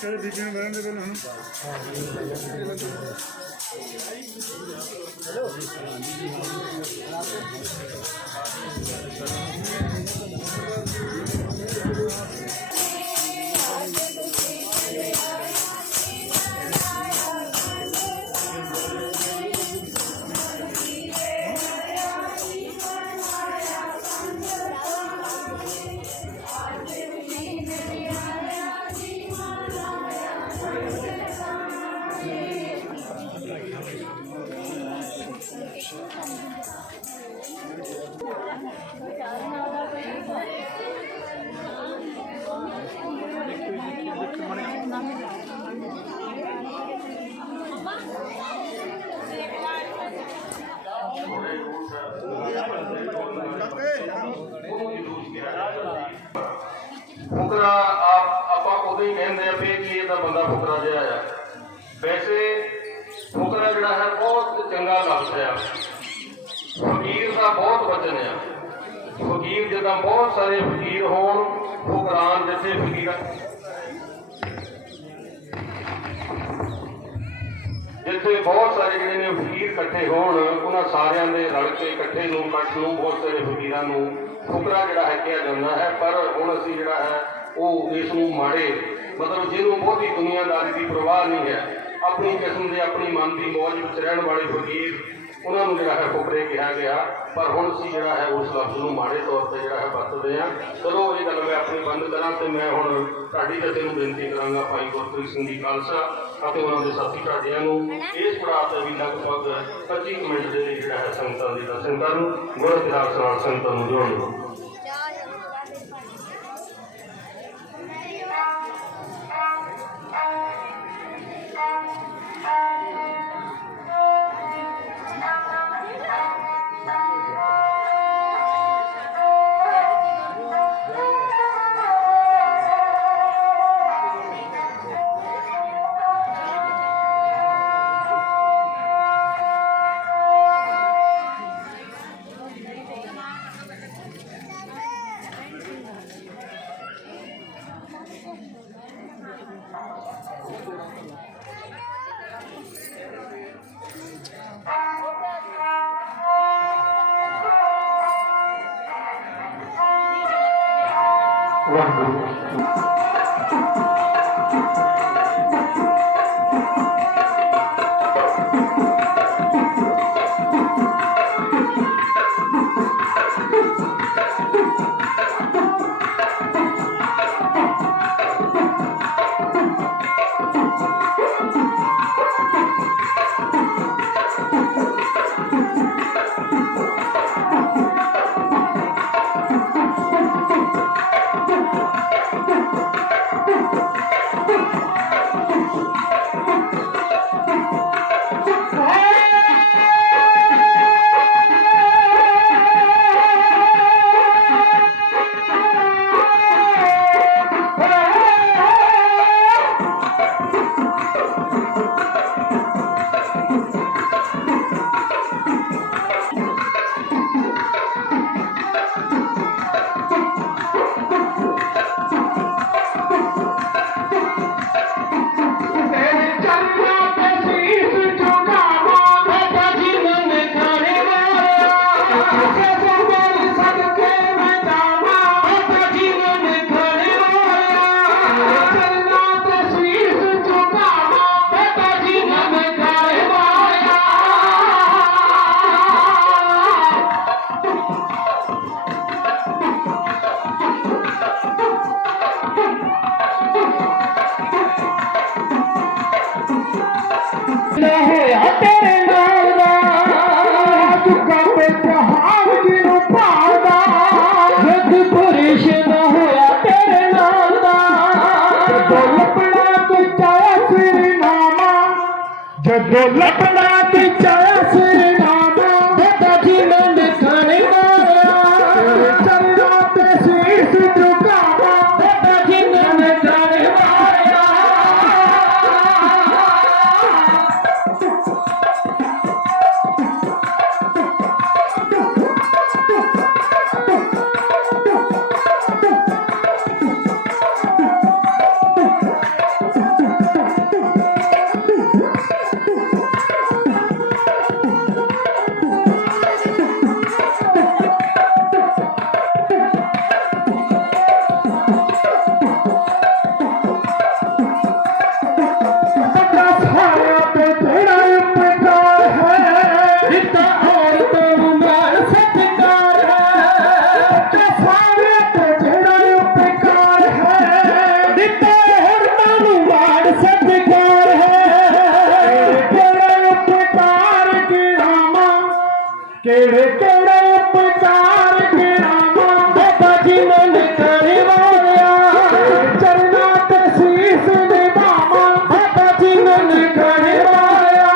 ਕਿਹੜੇ ਬੀਬੀ ਨੂੰ ਬਹਿਣ ਦੇ ਪਹਿਲਾਂ ਹੁਣ फुकरा आप उदो ही कहते हैं फिर कि यह बंदा फुकरा जहा है। वैसे फुकरा जोड़ा है बहुत चंगा लफ्ज़ है। फकीर का बहुत वचन है। फकीर जदा बहुत सारे फकीर हो फुकरान जिथे फकीर जिथे बहुत सारे जोड़े ने फकीर इकट्ठे होना सारिया के रल के इकट्ठे कट्ठ नूं बहुत सारे फकीरां नूं फुकरा जोड़ा है कहा जाता है। पर हुण असीं जोड़ा है वो इस माड़े मतलब जिन्हों बहुत ही दुनियादारी की परवाह नहीं है अपनी किस्म के अपनी मन की मौज में रहने वाले फकीर उन्होंने जोड़ा है फुकरे कहा गया। पर हुण असीं जोड़ा है उस लफ्ज़ नूं माड़े तौर पर जोड़ा है वरतदे हां। चलो ये गल मैं अपनी बंद करा तो मैं हुण तुहाडी जथे नूं बेनती करांगा भाई गुरप्रीत सिंह जी खालसा और उन्होंने साथी ढाडियां नूं इस पड़ाव से भी लगभग 25 मिनट के लिए जोड़ा है संगतां दी दर्शन करन गुर इतिहास नाल संगतां नूं जोड़न। जो लपड़ा की चाया सिर नामा बेटा जी नंद खाने वाला चंदा पे शीश झुकावा बेटा जी नंद खाने वाला केड़े केड़े उपकार गिरावां बाबा जी ने करवाया चरना ते शीस निभावां बाबा जी ने करवाया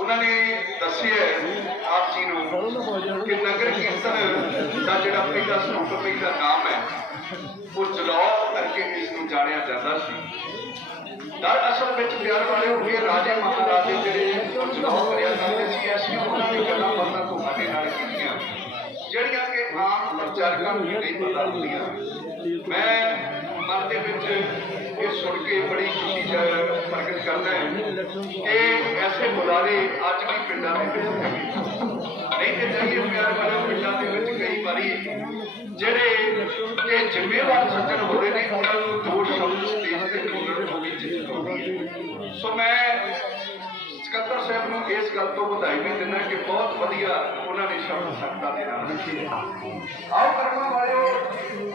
उन्होंने दसिया आप जी कि नगर कीर्तन का जो पहला स्वरूप पहला नाम है वो जलौर करके इसको जानिया जाता दरअसल में प्यार वाले हो गए राजे महाराजे जो जलौर कराया करते ऐसिया उन्होंने गल्लां बातां तुहाडे नाल कीतियां ਜਿਹੜੀਆਂ कि आम प्रचारकों को नहीं पता होंदियां मैं मन के ये सुन के बड़ी खुशी प्रगट करना है कि ऐसे बुलारे अज भी पिंडों में नहीं तो चाहिए प्यार वाले पिंडों के कई बारी जेडे कि जिम्मेवार सज्जन हो रहे हैं उन्होंने दो शब्द स्टेज से बोलने को भी जिद होती है। सो मैं ਸਕੱਤਰ ਸਾਹਿਬ ਨੂੰ ਇਸ ਗੱਲ ਤੋਂ ਵਧਾਈ ਵੀ ਦਿੰਦਾ ਕਿ ਬਹੁਤ ਵਧੀਆ ਉਹਨਾਂ ਨੇ ਸ਼ਬਦ ਸੰਗਤਾਂ ਦੇ ਨਾਲ ਰੱਖੇ। ਆਓ ਕਰਮਾਂ ਵਾਲਿਓ,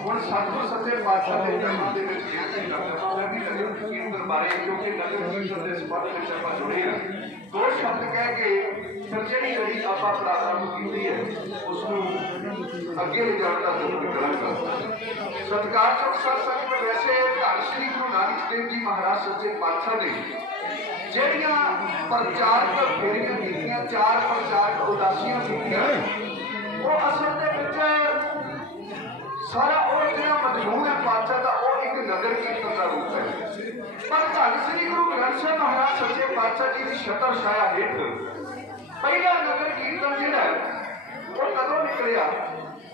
ਹੁਣ ਸਤਿਗੁਰ ਸੱਚੇ ਪਾਤਸ਼ਾਹ ਦੇ ਚਰਨਾਂ ਦੇ ਵਿੱਚ ਬੇਨਤੀ ਕਰਦਾ ਹਾਂ ਵੀ ਨਗਰ ਕੀਰਤਨ ਬਾਰੇ, ਕਿਉਂਕਿ ਨਗਰ ਕੀਰਤਨ ਦੇ ਸੰਬੰਧ ਵਿੱਚ ਆਪਾਂ ਜੁੜੇ ਹਾਂ, ਦੋ ਸ਼ਬਦ ਕਹਿ ਕੇ ਫਿਰ ਜਿਹੜੀ ਆਪਾਂ ਪ੍ਰਾਰਥਨਾ ਕੀਤੀ ਹੈ ਉਸ ਨੂੰ ਅੱਗੇ ਲਿਜਾਣ ਦਾ ਯਤਨ ਕਰਾਂਗਾ। ਸਤਿਕਾਰਯੋਗ ਸਤ ਸੰਗਤ, ਵੈਸੇ ਧੰਨ ਸ੍ਰੀ ਗੁਰੂ ਨਾਨਕ ਦੇਵ ਜੀ ਮਹਾਰਾਜ ਸੱਚੇ ਪਾਤਸ਼ਾਹ ਨੇ ਜਿਹੜੀਆਂ ਪ੍ਰਚਾਰਕ ਫੇਰੀਆਂ ਕੀਤੀਆਂ, 4 ਪ੍ਰਚਾਰਕ ਉਦਾਸੀਆਂ ਕੀਤੀਆਂ, ਉਹ ਅਸਲ ਦੇ ਵਿੱਚ ਸਾਰਾ ਉਹ ਜਿਹੜਾ ਮਜਮੂਨ ਹੈ ਪਾਤਸ਼ਾਹ ਦਾ, ਉਹ ਇੱਕ ਨਗਰ ਕੀਰਤਨ ਦਾ ਰੂਪ ਹੈ। ਪਰ ਧੰਨ ਸ੍ਰੀ ਗੁਰੂ ਗ੍ਰੰਥ ਸਾਹਿਬ ਮਹਾਰਾਜ ਸੱਚੇ ਪਾਤਸ਼ਾਹ ਜੀ ਦੀ ਛਤਰ ਛਾਇਆ ਹੇਠ ਪਹਿਲਾ ਨਗਰ ਕੀਰਤਨ ਜਿਹੜਾ ਉਹ ਕਦੋਂ ਨਿਕਲਿਆ?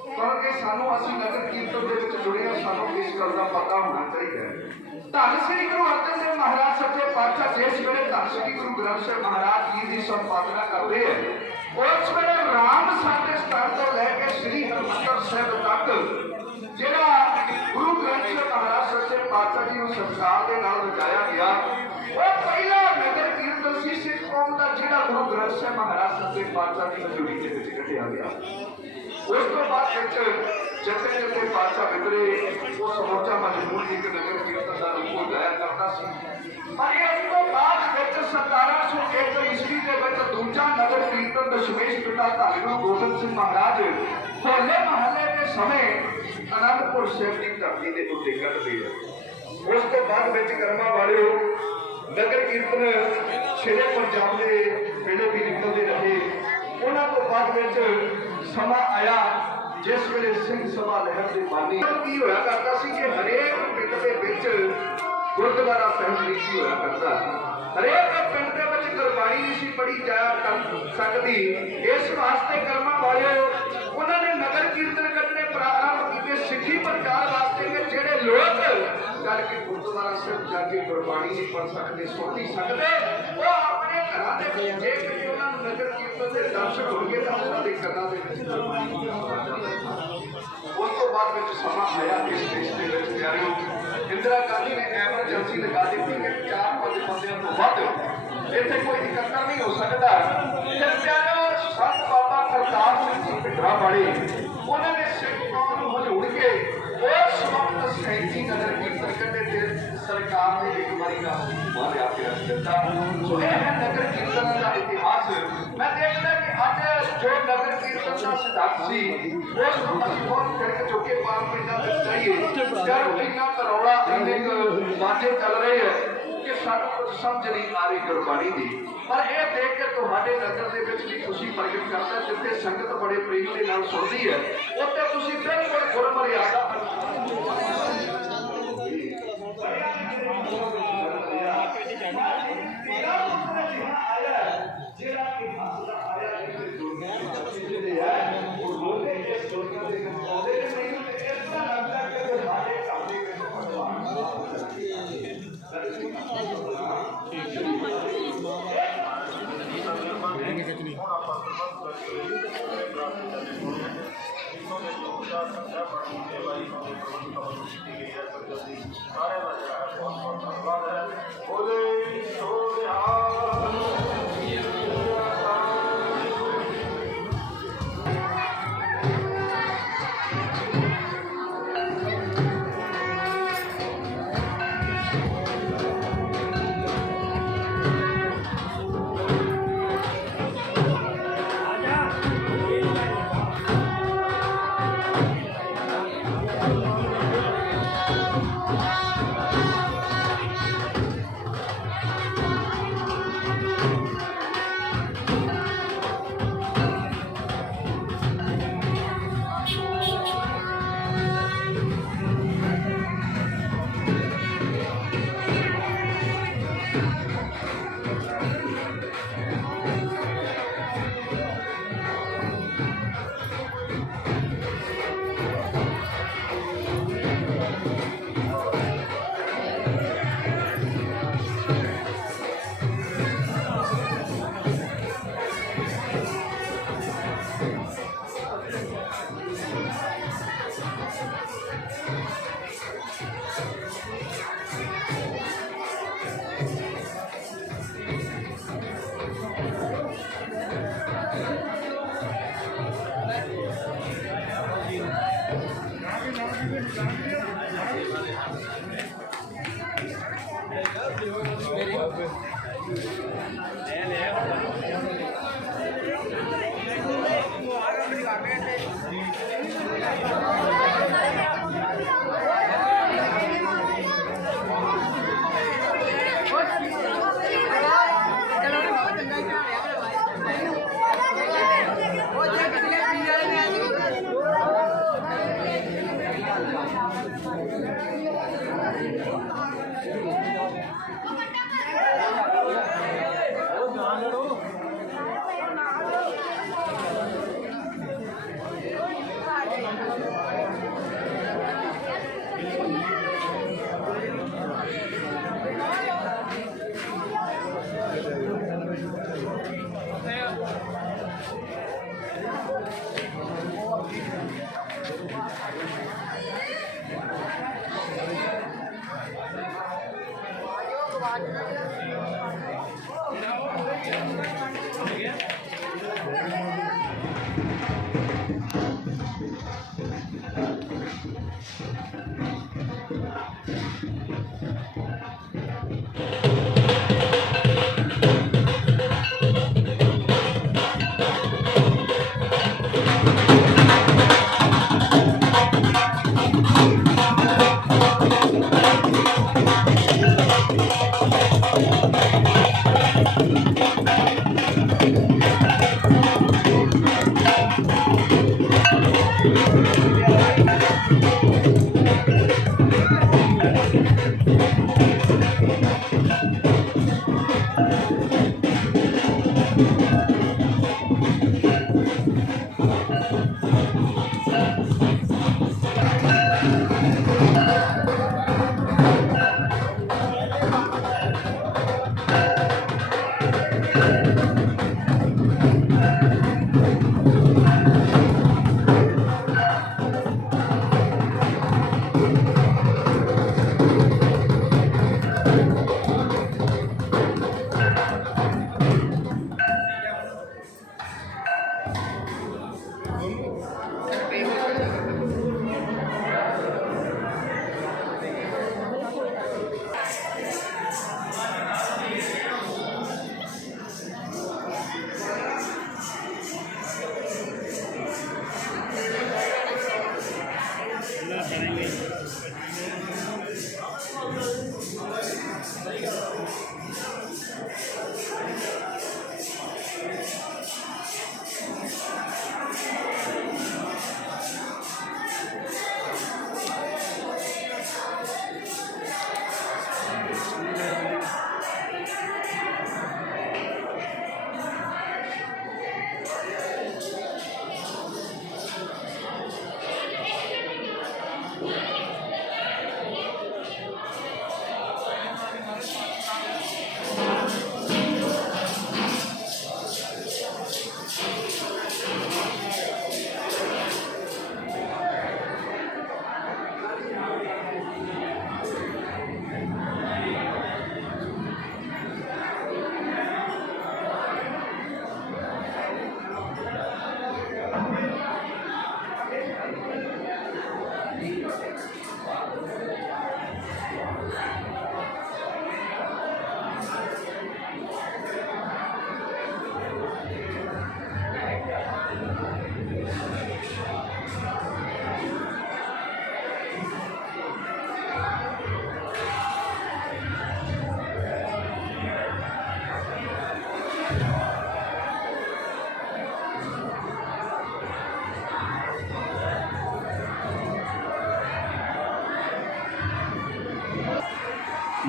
ਕਿਉਂਕਿ ਸਾਨੂੰ ਅਸੀਂ ਨਗਰ ਕੀਰਤਨ ਦੇ ਵਿੱਚ ਜੁੜੇ ਹਾਂ, ਸਾਨੂੰ ਇਸ ਗੱਲ ਦਾ ਪਤਾ ਹੋਣਾ ਚਾਹੀਦਾ ਹੈ। ਧੰਨ ਸ੍ਰੀ ਗੁਰੂ ਅਰਜਨ ਦੇਵ ਮਹਾਰਾਜ ਸੱਚੇ ਪਾਤਸ਼ਾਹ ਜਿਸ ਵੇਲੇ ਧੰਨ ਸ੍ਰੀ ਗੁਰੂ ਗ੍ਰੰਥ ਸਾਹਿਬ ਮਹਾਰਾਜ ਜੀ ਦੀ ਸੰਪਾਦਨਾ ਕਰਦੇ ਹੈ, ਉਸ ਵੇਲੇ ਰਾਮ ਸਾਡੇ ਸਥਾਨ ਤੋਂ ਲੈ ਕੇ ਸ੍ਰੀ ਹਰਿਮੰਦਰ ਸਾਹਿਬ ਤੱਕ ਜਿਹੜਾ ਗੁਰੂ ਗ੍ਰੰਥ ਸਾਹਿਬ ਮਹਾਰਾਜ ਸੱਚੇ ਪਾਤਸ਼ਾਹ ਜੀ ਨੂੰ ਸੰਸਕਾਰ ਦੇ ਨਾਲ ਰਚਾਇਆ ਗਿਆ, ਉਹ ਪਹਿਲਾ ਨਗਰ ਕੀਰਤਨ ਸੀ ਸਿੱਖ ਕੌਮ ਦਾ, ਜਿਹੜਾ ਗੁਰੂ ਗ੍ਰੰਥ ਸਾਹਿਬ ਮਹਾਰਾਜ ਸੱਚੇ ਪਾਤਸ਼ਾਹ ਦੀ ਹਜ਼ੂਰੀ ਦੇ ਵਿੱਚ ਕੱਢਿਆ ਗਿਆ। ਉਸ ਤੋਂ ਬਾਅਦ ਵਿੱਚ ਜਿੱਥੇ ਜਿੱਥੇ ਪਾਤਸ਼ਾਹ ਵਿਤਰੇ, ਉਹ ਸਮੁੱਚਾ ਮਜਮੂਨ ਇੱਕ ਨਗਰ ਕੀਰਤਨ ਦਾ ਰੂਪ ਦਾਇਰ ਕਰਦਾ ਸੀ। ਪਰ ਇਸ ਤੋਂ ਬਾਅਦ ਵਿੱਚ 1701 ਈਸਵੀ ਦੇ ਵਿੱਚ ਦੂਜਾ ਨਗਰ ਕੀਰਤਨ ਦਸ਼ਮੇਸ਼ ਪਿਤਾ ਧੰਨ ਗੁਰੂ ਗੋਬਿੰਦ ਸਿੰਘ ਮਹਾਰਾਜ ਹੋਲੇ ਮਹੱਲੇ ਦੇ ਸਮੇਂ ਅਨੰਦਪੁਰ ਸਾਹਿਬ ਦੀ ਧਰਤੀ ਦੇ ਉੱਤੇ ਕੱਢਦੇ ਆ। ਉਸ ਤੋਂ ਬਾਅਦ ਵਿੱਚ ਕਰਮਾਂ ਵਾਲਿਓ ਨਗਰ ਕੀਰਤਨ ਸ਼ੇਰੇ ਪੰਜਾਬ ਦੇ ਵੇਲੇ ਵੀ ਨਿਕਲਦੇ ਰਹੇ। ਉਹਨਾਂ ਤੋਂ ਬਾਅਦ ਵਿੱਚ ਸਮਾਂ ਆਇਆ ਜਿਸ ਵੇਲੇ ਸਿੰਘ ਸਭਾ ਲਹਿਰ ਦੇ ਬਾਨੀ ਕੀ ਹੋਇਆ ਕਰਦਾ ਸੀ ਕਿ ਹਰੇਕ ਪਿੰਡ ਦੇ ਵਿੱਚ ਗੁਰਦੁਆਰਾ ਸਾਹਿਬ ਨਹੀਂ ਹੋਇਆ ਕਰਦਾ। ਹਰੇਕ ਪਿੰਡ ਦੇ ਵਿੱਚ ਗੁਰਬਾਣੀ ਨਹੀਂ ਸੀ ਪੜ੍ਹੀ ਜਾ ਸਕਦੀ। ਇਸ ਵਾਸਤੇ ਕਰਮਾਂ ਵਾਲਿਓ ਉਹਨਾਂ ਨੇ ਨਗਰ ਕੀਰਤਨ ਕੱਢਣੇ ਪ੍ਰਾਰੰਭ ਕੀਤੇ ਸਿੱਖੀ ਪ੍ਰਚਾਰ ਵਾਸਤੇ ਕਿ ਜਿਹੜੇ ਲੋਕ ਚੱਲ ਕੇ ਗੁਰਦੁਆਰਾ ਸਾਹਿਬ ਜਾ ਕੇ ਗੁਰਬਾਣੀ ਨਹੀਂ ਪੜ੍ਹ ਸਕਦੇ, ਸੁਣ ਨਹੀਂ ਸਕਦੇ, ਉਹ ਆਪਣੇ ਘਰਾਂ ਦੇ ਵਿੱਚ ਜੇ ਕਿਤੇ ਉਹਨਾਂ ਨੂੰ ਨਗਰ ਕੀਰਤਨ ਦੇ ਦਰਸ਼ਨ ਹੋਣਗੇ ਤਾਂ ਉਹਨਾਂ ਦੇ ਘਰਾਂ ਦੇ ਵਿੱਚ ਗੁਰਬਾਣੀ ਉਸ ਤੋਂ ਬਾਅਦ ਵਿੱਚ ਸਮਾਂ ਆਇਆ ਇਸ ਦੇਸ਼ ਦੇ ਵਿੱਚ ਪਿਆਰਿਓ ਇੰਦਰਾ ਗਾਂਧੀ ਨੇ ਐਮਰਜੈਂਸੀ ਲਗਾ ਦਿੱਤੀ ਕਿ 4-5 ਬੰਦਿਆਂ ਤੋਂ ਵੱਧ ਇੱਥੇ ਕੋਈ ਇਕੱਠਾ ਨਹੀਂ ਹੋ ਸਕਦਾ। ਫਿਰ ਪਿਆਰਿਓ ਸੰਤ ਬਾਬਾ ਕਰਤਾਰ ਸਿੰਘ ਜੀ ਭਿੰਡਰਾਂ ਵਾਲੇ ਉਹਨਾਂ ਨੇ ਸਿੱਖ ਕੌਮ ਨੂੰ ਹਲੂੜ ਕੇ ਉਸ ਵਕਤ 37 ਨਗਰ ਕੀਰਤਨ ਕੱਢੇ ਤੇ ਸਰਕਾਰ ਨੇ ਇੱਕ ਵਾਰੀ ਦਾ ਮਾਰਿਆ ਕੇ ਰੱਖ ਦਿੱਤਾ। ਸੋ ਇਹ ਹੈ ਨਗਰ ਕੀਰਤਨ ਦਾ ਇਤਿਹਾਸ। ਮੈਂ ਦੇਖਦਾ ਕਿ ਅੱਜ ਜੋ ਨਗਰ ਕੀਰਤਨ ਦਾ ਸਿਧਾਂਤ ਸੀ ਉਸ ਨੂੰ ਅਸੀਂ ਬਹੁਤ ਚੜ੍ਹ ਚੁੱਕੇ ਪਾਰ ਪਿੰਡਾਂ ਵਿੱਚ ਚਾਹੀਏ। ਜਦ ਇੰਨਾ ਕਰੌੜਾ ਇੰਨੇ ਵਾਜੇ ਚੱਲ ਰਹੇ ਹੈ ਕਿ ਸਾਨੂੰ ਕੁਝ ਸਮਝ ਨਹੀਂ ਆ ਰਹੀ ਗੁਰਬਾਣੀ ਦੀ, ਪਰ ਇਹ ਦੇਖ ਕੇ ਤੁਹਾਡੇ ਨਗਰ ਦੇ ਵਿੱਚ ਵੀ ਖੁਸ਼ੀ ਪ੍ਰਗਟ ਕਰਦਾ। ਜਿੱਥੇ ਸੰਗਤ ਬੜੇ ਪ੍ਰੇਮ ਦੇ ਨਾਲ ਸੁਣਦੀ ਹੈ ਉੱਥੇ ਤੁਸੀਂ ਬਿਲਕੁਲ ਗੁਰਮਰਿਆਦਾ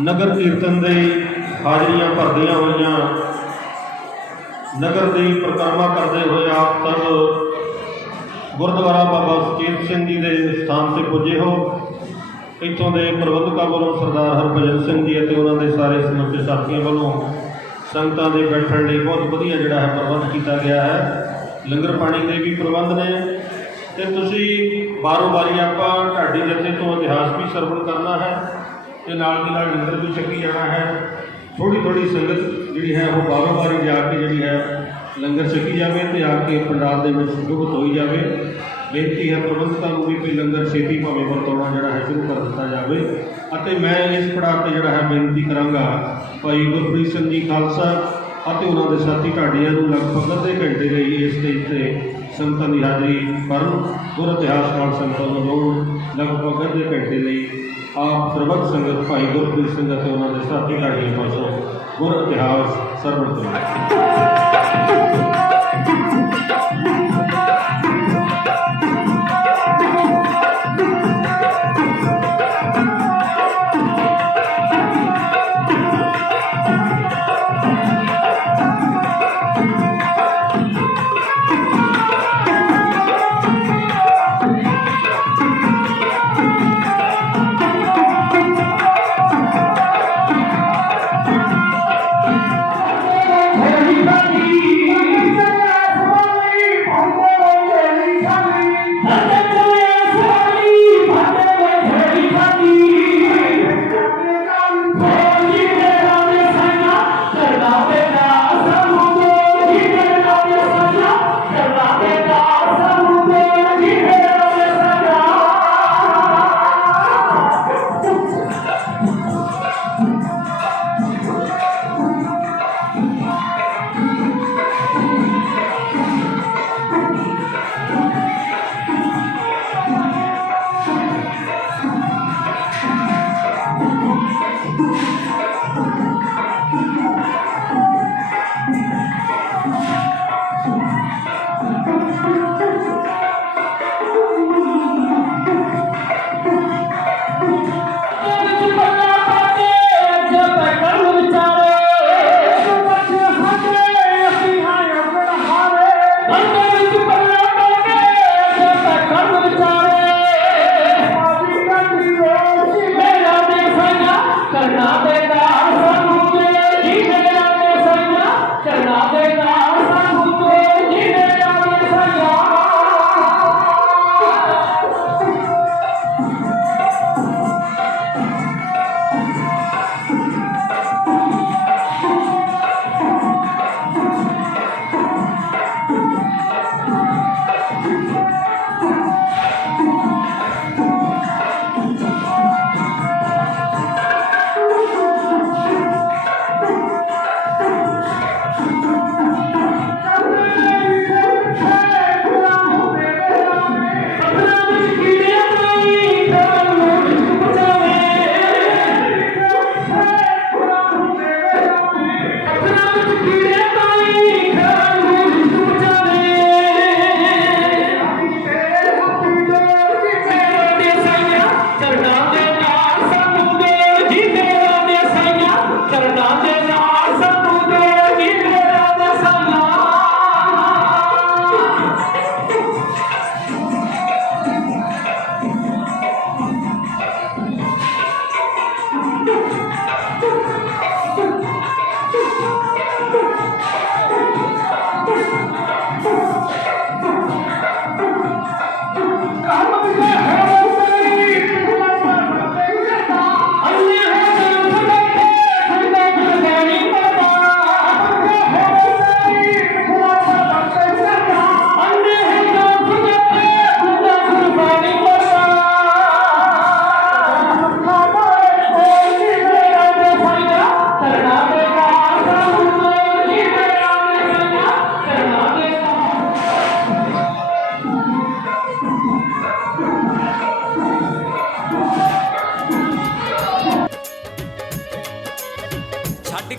नगर कीर्तन दे हाजरियां भरदियां होइयां नगर की परिक्रमा करते हुए आप सब गुरुद्वारा बाबा सुचेत सिंह जी के स्थान से पुजे हो। इतों के प्रबंधकों वालों सरदार हरभजन सिंह जी और उन्होंने सारे समूचे साथियों वालों संगतां दे बैठण लई बहुत वधिया जिहड़ा है प्रबंध किया गया है। लंगर पानी के भी प्रबंध ने ते तुसीं बारों बारी आपां ढाडी जत्थे तो इतिहास भी सरवण करना है ते नाल दी नाल लंगर भी छकी जाना है। थोड़ी थोड़ी संगत जिहड़ी है वो बारों बारी जाके जिहड़ी है लंगर छकी जाए तो आके पंडाल दे विच जुगत होई जाए। ਬੇਨਤੀ ਹੈ ਪ੍ਰਬੰਧਕਾਂ ਨੂੰ ਵੀ ਕੋਈ ਲੰਗਰ ਛੇਤੀ ਭਾਵੇਂ ਵਰਤਾਉਣਾ ਜਿਹੜਾ ਹੈ ਸ਼ੁਰੂ ਕਰ ਦਿੱਤਾ ਜਾਵੇ। ਅਤੇ ਮੈਂ ਇਸ ਪੜਾਅ 'ਤੇ ਜਿਹੜਾ ਹੈ ਬੇਨਤੀ ਕਰਾਂਗਾ ਭਾਈ ਗੁਰਪ੍ਰੀਤ ਸਿੰਘ ਜੀ ਖਾਲਸਾ ਅਤੇ ਉਹਨਾਂ ਦੇ ਸਾਥੀ ਢਾਡੀਆਂ ਨੂੰ ਲਗਭਗ ਅੱਧੇ ਘੰਟੇ ਲਈ ਇਸ ਸਟੇਜ 'ਤੇ ਸੰਗਤਾਂ ਦੀ ਹਾਜ਼ਰੀ ਕਰਨ। ਗੁਰ ਇਤਿਹਾਸ ਨਾਲ ਸੰਗਤਾਂ ਨੂੰ ਜੋੜਨ ਲਗਭਗ ਅੱਧੇ ਘੰਟੇ ਲਈ ਆਪ ਸਰਬੱਤ ਸੰਗਤ ਭਾਈ ਗੁਰਪ੍ਰੀਤ ਸਿੰਘ ਅਤੇ ਉਹਨਾਂ ਦੇ ਸਾਥੀ ਢਾਡੀਆਂ ਪਾਸੋਂ ਗੁਰ ਇਤਿਹਾਸ ਸਰਵਣ ਕਰੋ।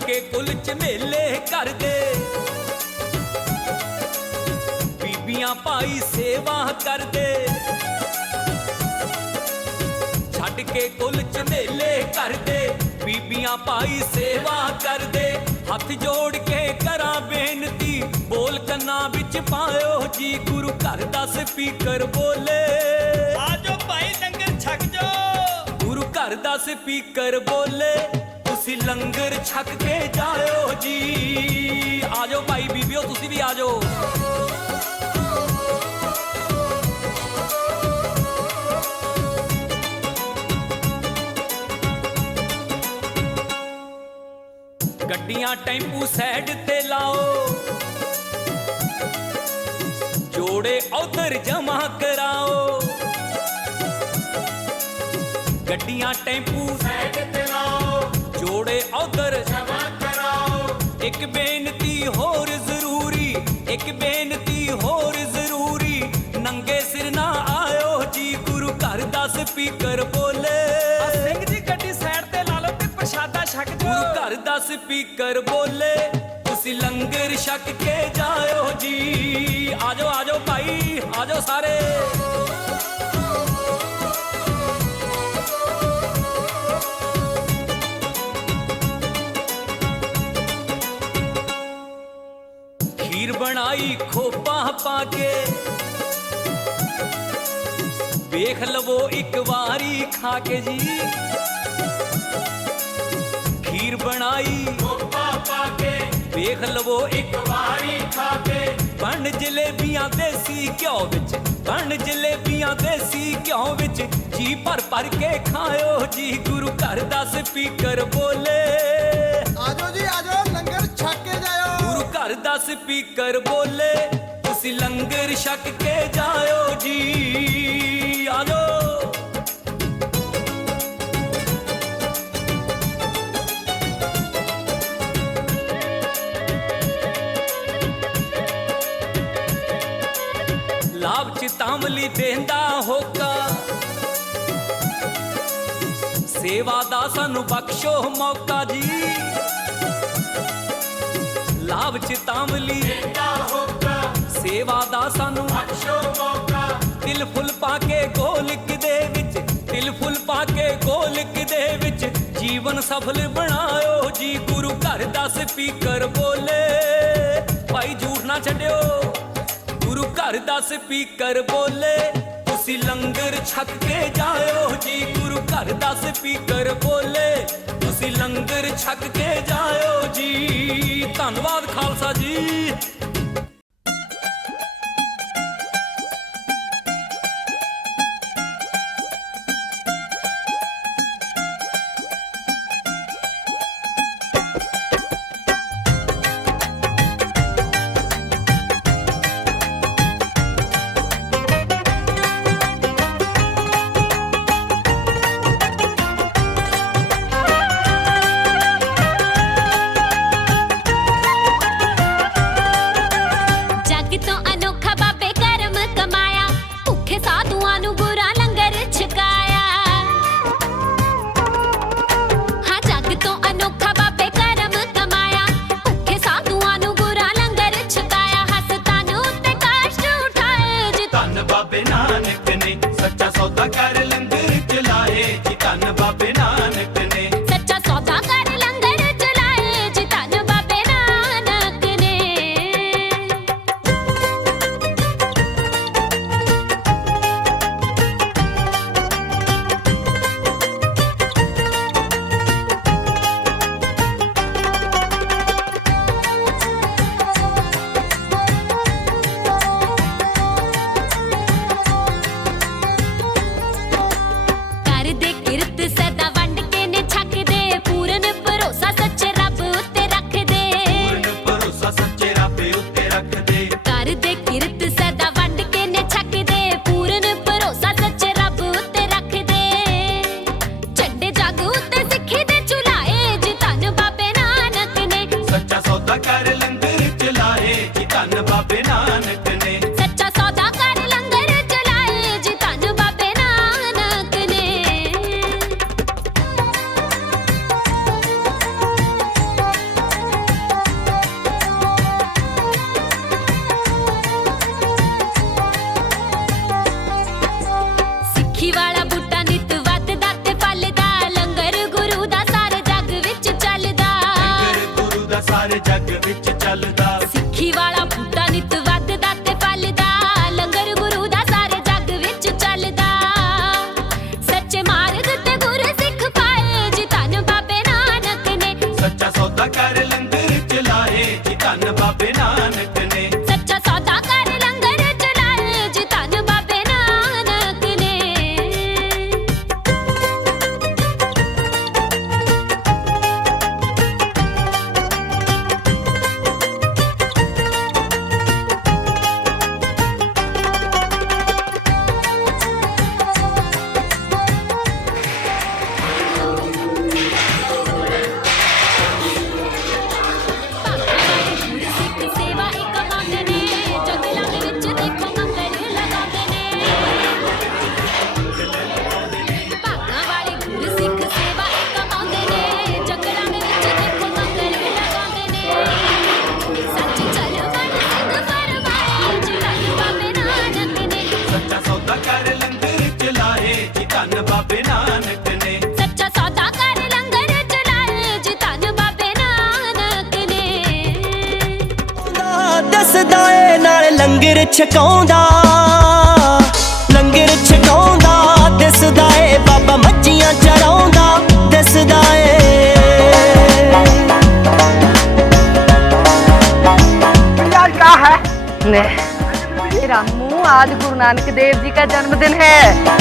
ਕੇ ਕੁਲ ਝਮੇਲੇ ਕਰਦੇ, ਬੀਬੀਆਂ ਭਾਈ ਸੇਵਾ ਕਰਦੇ। ਛੱਡ ਕੇ ਕੁਲ ਝਮੇਲੇ ਕਰਦੇ, ਬੀਬੀਆਂ ਭਾਈ ਸੇਵਾ ਕਰਦੇ। ਹੱਥ ਜੋੜ ਕੇ ਕਰਾਂ ਬੇਨਤੀ, ਬੋਲ ਕੰਨਾਂ ਵਿੱਚ ਪਾਇਓ ਜੀ, ਗੁਰੂ ਘਰ ਦਾ ਸਪੀਕਰ ਬੋਲੇ। ਆਜੋ ਭਾਈ ਲੰਗਰ ਛਕ ਜੋ, ਗੁਰੂ ਘਰ ਦਾ ਸਪੀਕਰ ਬੋਲੇ। ਤੁਸੀਂ ਲੰਗਰ ਛਕ ਕੇ ਜਾਇਓ ਜੀ। ਆਜੋ ਭਾਈ ਬੀਬੀਓ ਤੁਸੀਂ ਵੀ ਆਜੋ। ਗੱਡੀਆਂ ਟੈਂਪੂ ਸਾਈਡ ਤੇ ਲਾਓ, जोड़े उधर जमा कराओ गड्डियां टेंपू साइड ते लाओ जोड़े उधर जमा कराओ एक बेनती होर जरूरी एक बेनती होर जरूरी नंगे सिर ना आयो जी गुरु घर दा स्पीकर बोले ਸਿੰਘ ਜੀ ਗੱਡੀ ਸਾਈਡ ਤੇ ਲਾ ਲਓ ਤੇ ਪ੍ਰਸ਼ਾਦਾ ਛਕ ਜੋ गुरु घर दा स्पीकर बोले तुसी लंगर छक के जाओ जी आजो भाई आजो सारे खीर बनाई खोपा पाके देख लवो एक बारी खा के जी खीर बनाई खोपा पाके देख लवो एक बारी खा के बन जलेबियां देसी घ्यो विच बन जलेबियां देसी घ्यो विच जी भर के खाओ जी गुरु घर दा स्पीकर बोले आजो जी आजो लंगर छक के जाओ गुरु घर दा स्पीकर बोले तुसी लंगर छक के जाओ जी आजो लाभ चितामली देंदा होका सेवा दा सानू बख्शो मौका जी लाभ चितामली देंदा होका सेवा दा सानू बख्शो मौका दिल फुल पाके गोलक दे विच दिल फुल पाके गोलक दे विच जीवन सफल बनाओ जी गुरु घर दा स्पीकर बोले भाई झूठ ना छड्डियो गुरु घर दा स्पीकर बोले तुसी लंगर छक के जाओ जी गुरु घर दा स्पीकर बोले तुसी लंगर छक के जाओ जी धन्नवाद खालसा जी ਦੱਸਦਾ ਏ ਨਾਲ ਲੰਗਰ ਛਕਾਉਂਦਾ ਦਿਸਦਾ ਏ ਬਾਬਾ ਮੱਝੀਆਂ ਚਰਾਉਂਦਾ ਦਿਸਦਾ ਏ क्या है रामू आज गुरु नानक देव जी का जन्मदिन है।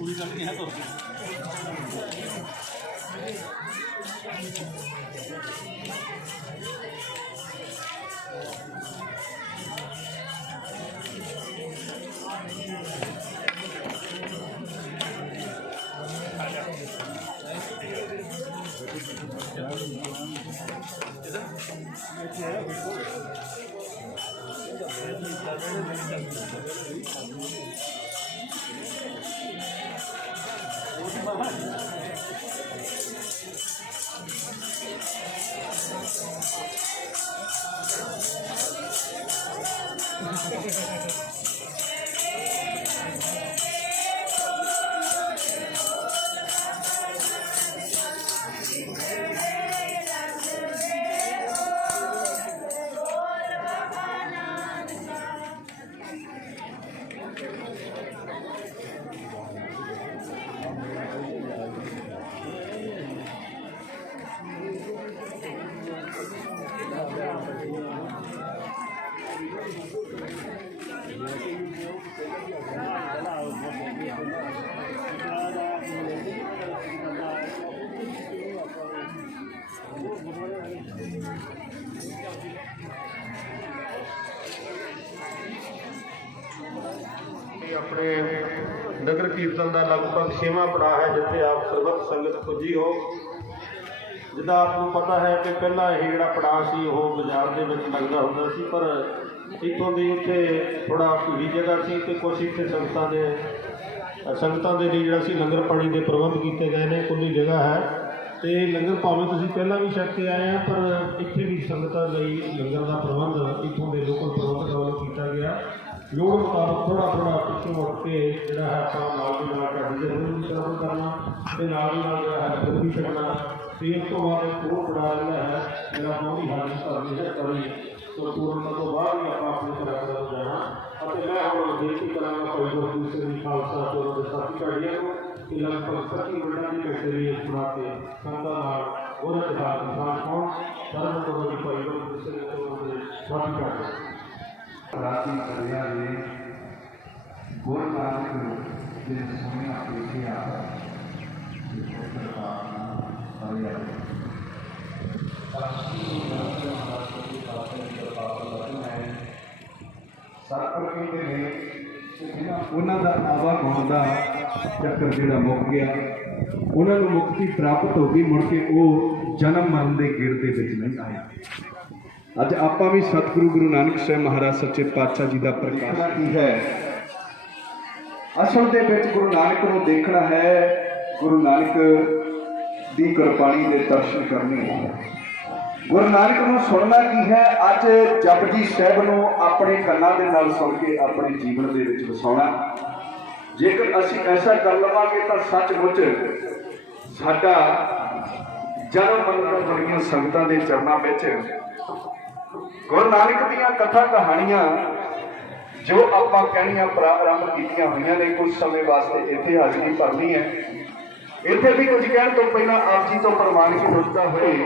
पूरी करनी है तो ਆਪਣੇ ਨਗਰ ਕੀਰਤਨ ਦਾ ਲਗਭਗ 6ਵਾਂ ਪੜਾਅ ਹੈ, ਜਿੱਥੇ ਆਪ ਸਰਬੱਤ ਸੰਗਤ ਪੁੱਜੀ ਹੋ। ਜਿੱਦਾਂ ਆਪ ਨੂੰ ਪਤਾ ਹੈ ਕਿ ਪਹਿਲਾਂ ਇਹ ਜਿਹੜਾ ਪੜਾਅ ਸੀ ਉਹ ਬਾਜ਼ਾਰ ਦੇ ਵਿੱਚ ਲੱਗਦਾ ਹੁੰਦਾ ਸੀ, ਪਰ ਇੱਥੋਂ ਦੀ ਉੱਥੇ ਥੋੜ੍ਹਾ ਭੀੜੀ ਜਗ੍ਹਾ ਸੀ ਅਤੇ ਕੁਛ ਇੱਥੇ ਸੰਗਤਾਂ ਦੇ ਲਈ ਜਿਹੜਾ ਸੀ ਲੰਗਰ ਪਾਣੀ ਦੇ ਪ੍ਰਬੰਧ ਕੀਤੇ ਗਏ ਨੇ। ਖੁੱਲ੍ਹੀ ਜਗ੍ਹਾ ਹੈ ਅਤੇ ਲੰਗਰ ਭਾਵੇਂ ਤੁਸੀਂ ਪਹਿਲਾਂ ਵੀ ਛਕ ਕੇ ਆਏ ਆ, ਪਰ ਇੱਥੇ ਵੀ ਸੰਗਤਾਂ ਲਈ ਲੰਗਰ ਦਾ ਪ੍ਰਬੰਧ ਇੱਥੋਂ ਦੇ ਲੋਕਲ ਪ੍ਰਬੰਧਕਾਂ ਵੱਲੋਂ ਕੀਤਾ ਗਿਆ। ਲੋੜ ਮੁਤਾਬਕ ਥੋੜ੍ਹਾ ਪਿੱਛੋਂ ਮੁੜ ਕੇ ਜਿਹੜਾ ਹੈ ਆਪਾਂ ਨਾਲ ਦੀ ਨਾਲ ਢਾਡੀ ਦੇ ਵੀ ਪ੍ਰਬੰਧ ਕਰਨਾ ਅਤੇ ਨਾਲ ਦੀ ਨਾਲ ਜਿਹੜਾ ਹੈ ਫਿਰ ਵੀ ਛਕਣਾ। ਅਤੇ ਇਸ ਤੋਂ ਬਾਅਦ ਇੱਕ ਹੋਰ ਪੜਾਅ ਜਿਹੜਾ ਹੈ ਜਿਹੜਾ ਬਹੁਤੀ ਹਾਜ਼ਰੀ ਕਰਨੀ ਹੈ ਕਰੀ ਸੰਪੂਰਨਤਾ ਤੋਂ ਬਾਅਦ ਵੀ ਆਪਾਂ ਆਪਣੇ ਘਰਾਂ ਵੱਲ ਜਾਣਾ। ਅਤੇ ਮੈਂ ਹੁਣ ਬੇਨਤੀ ਕਰਾਂਗਾ ਭਾਈ ਗੁਰਦੀਪ ਸਿੰਘ ਜੀ ਖਾਲਸਾ ਅਤੇ ਉਹਨਾਂ ਦੇ ਸਾਥੀ ਢਾਡੀਆਂ ਨੂੰ ਕਿ ਲਗਭਗ 25 ਮਿੰਟਾਂ ਦੀ ਘੰਟੇ ਲਈ ਇਸ ਬਣਾ ਕੇ ਸੰਗਤਾਂ ਨਾਲ ਉਹਦੇ ਤਿਉਹਾਰ ਦੀ ਸਾਂਝ ਪਾਉਣ। ਸਾਰਿਆਂ ਤੋਂ ਵੱਡੀ ਭਾਈ ਗੁਰਦੀਪ ਸਿੰਘ ਅਤੇ ਉਹਨਾਂ ਦੇ ਸਾਥੀ ਢਾਡੀਆਂ ਰਾਤੀ ਕਰਿਆ ਦੇ ਗੁਰੂ ਨਾਨਕ ਦੇ ਸਮੇਂ ਆਪੇ ਆ ਉਹਨਾਂ ਦਾ ਆਵਾਗਾਉਣ ਦਾ ਚੱਕਰ ਜਿਹੜਾ ਮੁੱਕ ਗਿਆ, ਉਹਨਾਂ ਨੂੰ ਮੁਕਤੀ ਪ੍ਰਾਪਤ ਹੋ ਗਈ। ਮੁੜ ਕੇ ਉਹ ਜਨਮ ਮਰਨ ਦੇ ਗੇੜ ਦੇ ਵਿੱਚ ਨਹੀਂ ਆਏ। ਅੱਜ ਆਪਾਂ ਵੀ ਸਤਿਗੁਰੂ ਗੁਰੂ ਨਾਨਕ ਸਾਹਿਬ ਮਹਾਰਾਜ ਸੱਚੇ ਪਾਤਸ਼ਾਹ ਜੀ ਦਾ ਪ੍ਰਕਾਸ਼ ਕੀ ਹੈ। ਅਸਲ ਦੇ ਵਿੱਚ ਗੁਰੂ ਨਾਨਕ ਨੂੰ ਦੇਖਣਾ ਹੈ, ਗੁਰੂ ਨਾਨਕ ਦੀ ਗੁਰਬਾਣੀ ਦੇ ਦਰਸ਼ਨ ਕਰਨੇ ਹੈ। ਗੁਰੂ ਨਾਨਕ ਨੂੰ ਸੁਣਨਾ ਕੀ ਹੈ। ਅੱਜ ਜਪਜੀ ਸਾਹਿਬ ਨੂੰ ਆਪਣੇ ਕੰਨਾਂ ਦੇ ਨਾਲ ਸੁਣ ਕੇ ਆਪਣੇ ਜੀਵਨ ਦੇ ਵਿੱਚ ਵਸਾਉਣਾ। ਜੇਕਰ ਅਸੀਂ ਐਸਾ ਕਰ ਲਵਾਂਗੇ ਤਾਂ ਸੱਚਮੁੱਚ ਸਾਡਾ ਜਨਮ ਮਰਨ ਦਾ ਬੜੀਆਂ ਸੰਗਤਾਂ ਦੇ ਚਰਨਾਂ ਵਿੱਚ ਗੁਰੂ ਨਾਨਕ ਦੀਆਂ ਕਥਾ ਕਹਾਣੀਆਂ ਜੋ ਆਪਾਂ ਕਹਿਣੀਆਂ ਪ੍ਰਾਰੰਭ ਕੀਤੀਆਂ ਹੋਈਆਂ ਨੇ, ਕੁਝ ਸਮੇਂ ਵਾਸਤੇ ਇੱਥੇ ਹਾਜ਼ਰੀ ਭਰਨੀ ਹੈ। ਇੱਥੇ ਵੀ ਕੁਝ ਕਹਿਣ ਤੋਂ ਪਹਿਲਾਂ ਆਪ ਜੀ ਤੋਂ ਪ੍ਰਵਾਨਗੀ ਮੁੱਕਦਾ ਹੋਏ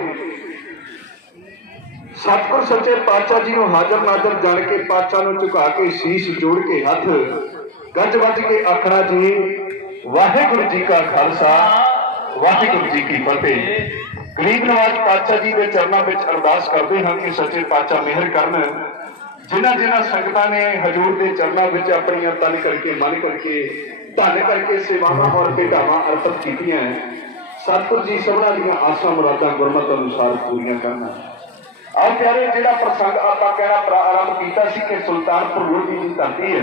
ਸਤਿਗੁਰ ਸੱਚੇ ਪਾਤਸ਼ਾਹ ਜੀ ਨੂੰ ਹਾਜ਼ਰ ਨਾਜ਼ਰ ਜਾਣ ਕੇ ਪਾਤਸ਼ਾਹ ਨੂੰ ਝੁਕਾ ਕੇ ਸ਼ੀਸ਼ ਜੋੜ ਕੇ ਹੱਥ ਗੱਜ ਵੱਜ ਕੇ ਆਖਣਾ ਜੀ, ਵਾਹਿਗੁਰੂ ਜੀ ਕਾ ਖਾਲਸਾ ਵਾਹਿਗੁਰੂ ਜੀ ਕੀ ਫਤਿਹ। ਗਰੀਬ ਨਵਾਜ਼ ਪਾਤਸ਼ਾਹ ਜੀ ਦੇ ਚਰਨਾਂ ਵਿੱਚ ਅਰਦਾਸ ਕਰਦੇ ਹਾਂ ਕਿ ਸੱਚੇ ਪਾਤਸ਼ਾਹ ਮਿਹਰ ਕਰਨ। ਜਿਨ੍ਹਾਂ ਸੰਗਤਾਂ ਨੇ ਹਜ਼ੂਰ ਦੇ ਚਰਨਾਂ ਵਿੱਚ ਆਪਣੀਆਂ ਤਨ ਕਰਕੇ ਮਨ ਕਰਕੇ ਧੰਨ ਕਰਕੇ ਸੇਵਾਵਾਂ ਔਰ ਭੇਟਾਵਾਂ ਅਰਪਿਤ ਕੀਤੀਆਂ, ਸਤਿਗੁਰ ਜੀ ਸਭਨਾਂ ਦੀਆਂ ਆਸਾਂ ਮੁਰਾਦਾਂ ਗੁਰਮਤਿ ਅਨੁਸਾਰ ਪੂਰੀਆਂ ਕਰਨਾ। ਆਓ ਪਿਆਰੇ, ਜਿਹੜਾ ਪ੍ਰਸੰਗ ਆਪਾਂ ਕਹਿਣਾ ਪ੍ਰਾਰੰਭ ਕੀਤਾ ਸੀ ਕਿ ਸੁਲਤਾਨਪੁਰ ਲੋਧੀ ਦੀ ਧਰਤੀ ਹੈ।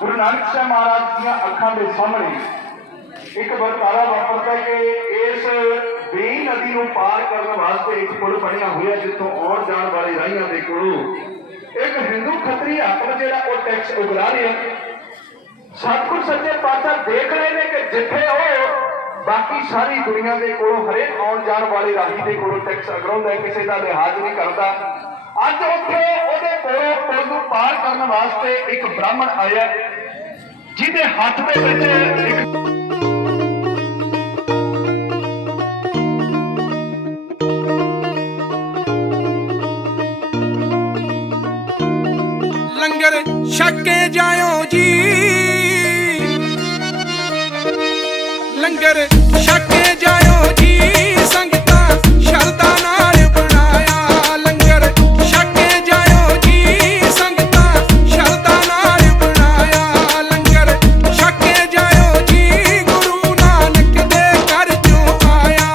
ਗੁਰੂ ਨਾਨਕ ਸਾਹਿਬ ਮਹਾਰਾਜ ਦੀਆਂ ਅੱਖਾਂ ਦੇ ਸਾਹਮਣੇ ਇੱਕ ਵਰਤਾਰਾ ਵਾਪਰਦਾ ਕਿ ਇਸ ਬੇਈ ਨਦੀ ਨੂੰ ਪਾਰ ਕਰਨ ਵਾਸਤੇ ਇੱਕ ਪੁਲ ਬਣਿਆ ਹੋਇਆ, ਜਿੱਥੋਂ ਆਉਣ ਜਾਣ ਵਾਲੇ ਰਾਹੀਆਂ ਦੇ ਕੋਲੋਂ ਇੱਕ ਹਿੰਦੂ ਖੱਤਰੀ ਹਾਕਮ ਜਿਹੜਾ ਉਹ ਟੈਕਸ ਉਗਰਾ ਰਿਹਾ। ਸਤਿਗੁਰ ਸੱਚੇ ਪਾਤਸ਼ਾਹ ਦੇਖ ਰਹੇ ਨੇ ਕਿ ਜਿੱਥੇ ਉਹ ਬਾਕੀ ਸਾਰੀ ਦੁਨੀਆ ਦੇ ਕੋਲੋਂ ਹਰੇਕ ਆਉਣ ਜਾਣ ਵਾਲੇ ਰਾਹੀ ਦੇ ਕੋਲੋਂ ਟੈਕਸ ਅਗਰਾਉਂਦਾ, ਕਿਸੇ ਦਾ ਲਿਹਾਜ਼ ਨਹੀਂ ਕਰਦਾ। ਅੱਜ ਉੱਥੇ ਉਹਦੇ ਕੋਲੋਂ ਪੁਲ ਨੂੰ ਪਾਰ ਕਰਨ ਵਾਸਤੇ ਇੱਕ ਬ੍ਰਾਹਮਣ ਆਇਆ, ਜਿਹਦੇ ਹੱਥ ਦੇ ਵਿੱਚ ਇੱਕ ਲੰਗਰ ਛਕ ਕੇ ਜਾਇਓ ਜੀ, ਲੰਗਰ ਛਕ ਕੇ ਜਾਇਓ ਜੀ, ਸੰਗਤਾਂ ਸ਼ਰਧਾ ਨਾਲ ਬਣਾਇਆ। ਲੰਗਰ ਛਕ ਕੇ ਜਾਇਓ ਜੀ, ਸੰਗਤਾਂ ਸ਼ਰਧਾ ਨਾਲ ਬਣਾਇਆ। ਲੰਗਰ ਛਕ ਕੇ ਜਾਇਓ ਜੀ, ਗੁਰੂ ਨਾਨਕ ਦੇ ਘਰ ਚੋਂ ਆਇਆ।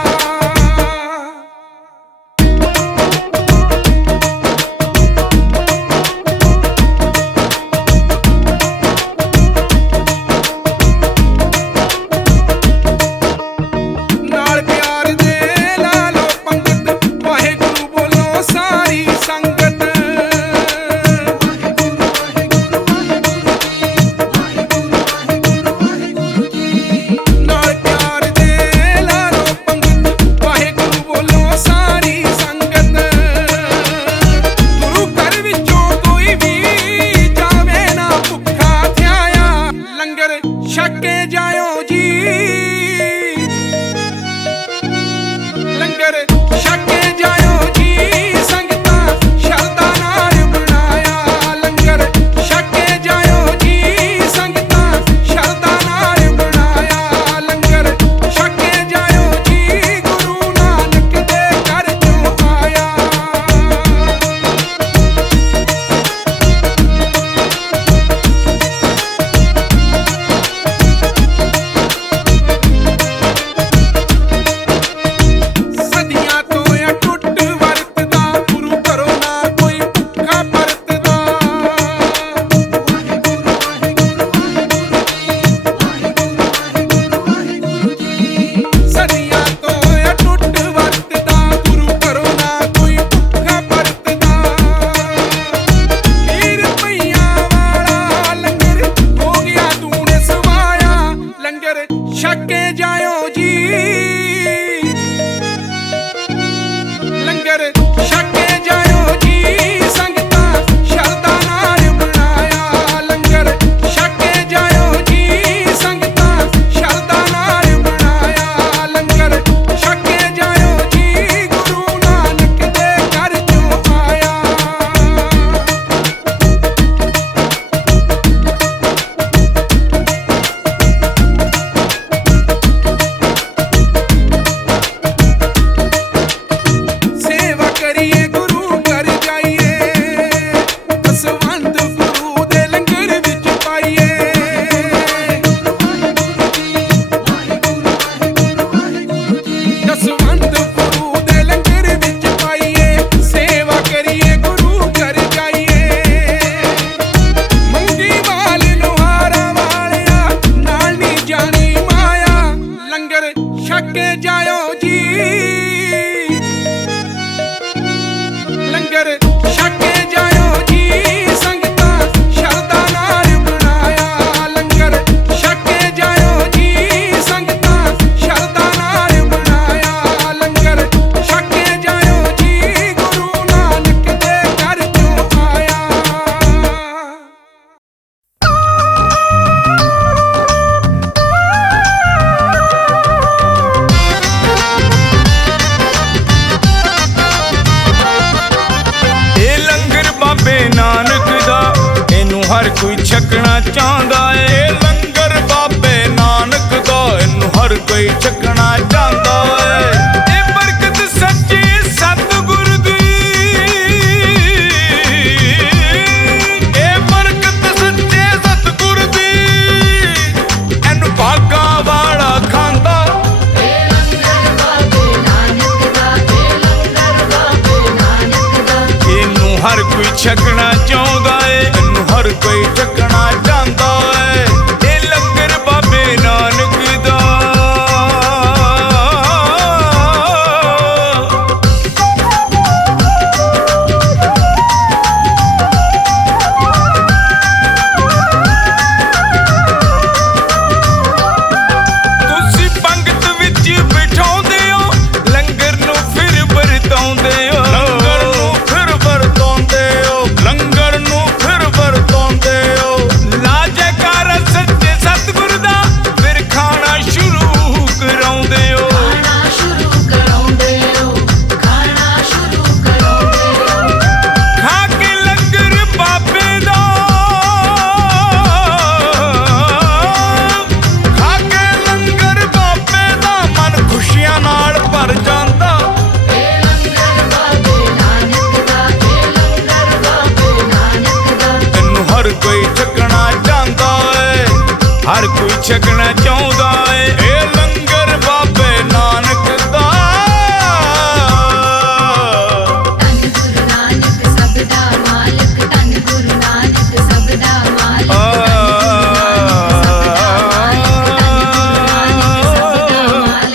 हर कोई छकना चाहता है लंगर बाबे नानक दा इनू हर कोई छकना चाहता है ये बरकत सच्ची सतगुर दी ये बरकत सच्चे सतगुर दी इनू भागा वाला खांदा इनू हर कोई छकना चाहता है इनू हर कोई छकना चाहता है ये लंगर बाबे नानक दा ਤੁਸੀਂ ਪੰਗਤ ਵਿੱਚ ਬਿਠਾਉਂਦੇ ਹੋ ਲੰਗਰ ਨੂੰ ਫਿਰ ਵਰਤਾਉਂਦੇ ਹੋ ਲੰਗਰ ਨੂੰ ਫਿਰ ਵਰਤਾਉਂਦੇ ਹੋ ਲੰਗਰ ਨੂੰ ਫਿਰ ਵਰਤਾਉਂਦੇ ਹੋ ਲਾਜੇ ਕਰ ਸੱਚੇ ਸਤਿਗੁਰ ਦਾ ਫਿਰ ਖਾਣਾ ਸ਼ੁਰੂ ਕਰਾਉਂਦੇ ਹੋ ਖਾ ਕੇ ਲੰਗਰ ਬਾਬੇ ਦਾ ਖਾ ਕੇ ਲੰਗਰ ਬਾਬੇ ਦਾ ਮਨ ਖੁਸ਼ੀਆਂ ਨਾਲ ਭਰ ਜਾਂਦਾ ਤੈਨੂੰ ਹਰ ਕੋਈ ਛਕਣਾ ਚਾਹੁੰਦਾ ਏ ਹਰ ਕੋਈ ਛਕਣਾ ਚਾਹੁੰਦਾ ਏ ਇਹ ਲੰਗਰ ਬਾਬੇ ਨਾਨਕ ਦਾ